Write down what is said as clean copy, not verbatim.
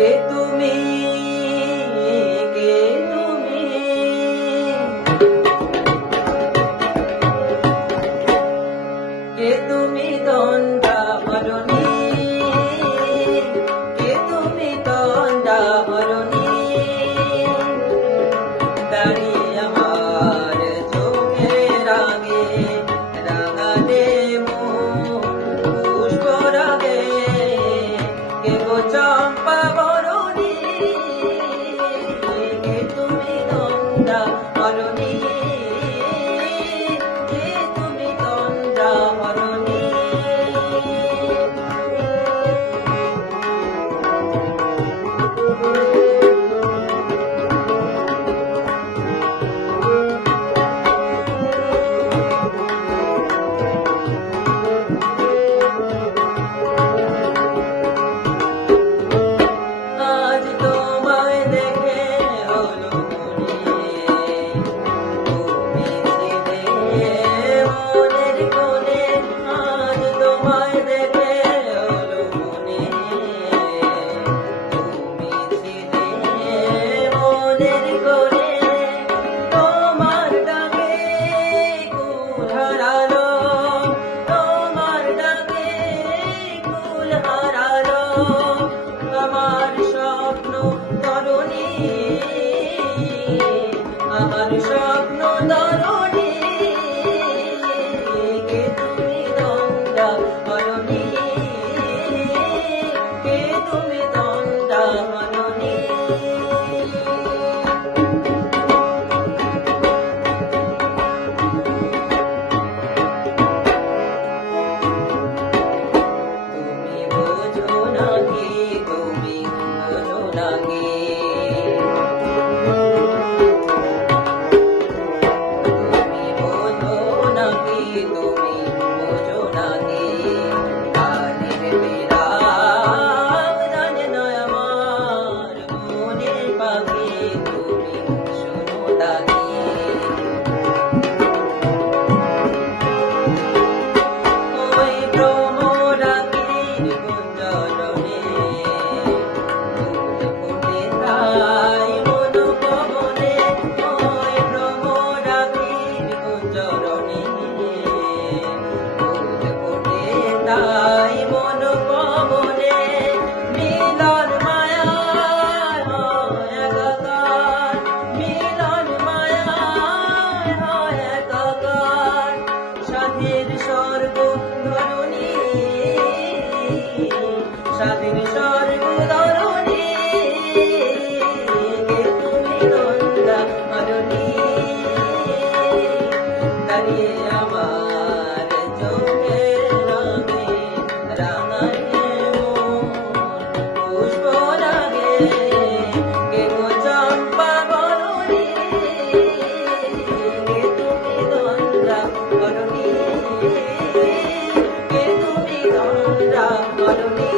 কে তুমি, কে তুমি, কে তুমি তন্দ্রাহরণী, কে তুমি তন্দ্রাহরণী, দাঁড়িয়ে আমার চোখের আগে রাঙালে মন পুষ্প রাগে, কে গো চম্পা বরণী, কে তুমি তন্দ্রাহরণী, কে তুমি তন্দ্রাহরণী। আজ তোমায় দেখে হলো মনে, তুমি ছিলে মনের কোণে, আজ তোমায় দেখে হলো মনে, তুমি ছিলে মনের কোণে, তোমার ডাকে কুল হারালো, তোমার ডাকে কুল হারালো, আমার স্বপ্ন তরুণী, আমার স্বপ্ন তরুণী, কে তুমি তন্দ্রাহরণী, কে তুমি তন্দ্রাহরণী। তুমি বোঝো নাকি, তুমি বোঝো নাকি, তুমি বোঝো নাকি, তুমি বোঝো নাকি, গানের বিরাম জানে না আমার মনের পাখি, তুমি শোনো নাকি। ওই ভ্রমরাগির গুঞ্জরণে ফুল ফোটে তাই মন পবনে, ওই ভ্রমরাগির গুঞ্জরণে ফুল ফোটে তাই মন পবনে, মিলন মায়ায় হয় একাকার, মিলন মায়ায় হয় একাকার, স্বাধীন স্বর্গ ধরণী, স্বাধীন স্বর্গ ধরণী, কে তুমি তন্দ্রাহরণী, দাঁড়িয়ে আমার চোখের আগে রাঙালে মন পুষ্প লাগে, কে গো চম্পা বরণী, কে তুমি তন্দ্রাহরণী, কে তুমি তন্দ্রাহরণী।